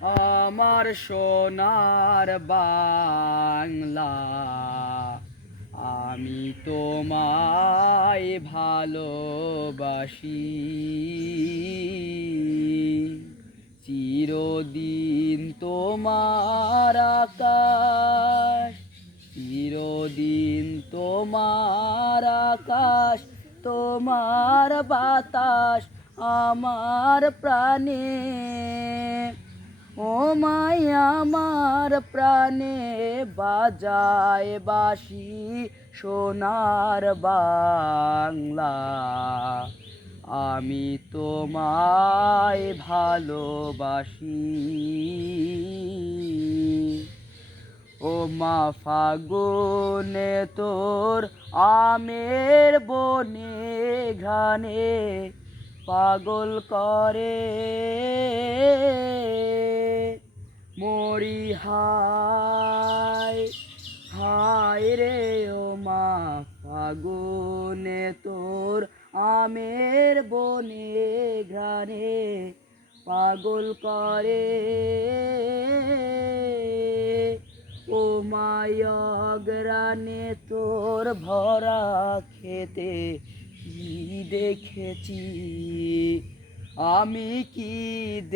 আমার সোনার বাংলা, আমি তোমায় ভালোবাসি। চিরদিন তোমার আকাশ, চিরদিন তোমার আকাশ, তোমার বাতাস আমার প্রাণে। ও মাই আমার প্রাণে বাজায় বাঁশি সোনার বাংলা, আমি তোমায় ভালোবাসি। ও মা ফাগুনে তোর আমের বনে ঘ্রাণে পাগল করে মরি হায় হায় রে। ও মা ফাগুনে তোর আমের বনে ঘ্রাণে পাগল করে। ও মায়াগ্রানে তোর ভরা খেতে কি দেখেছি, আমি কি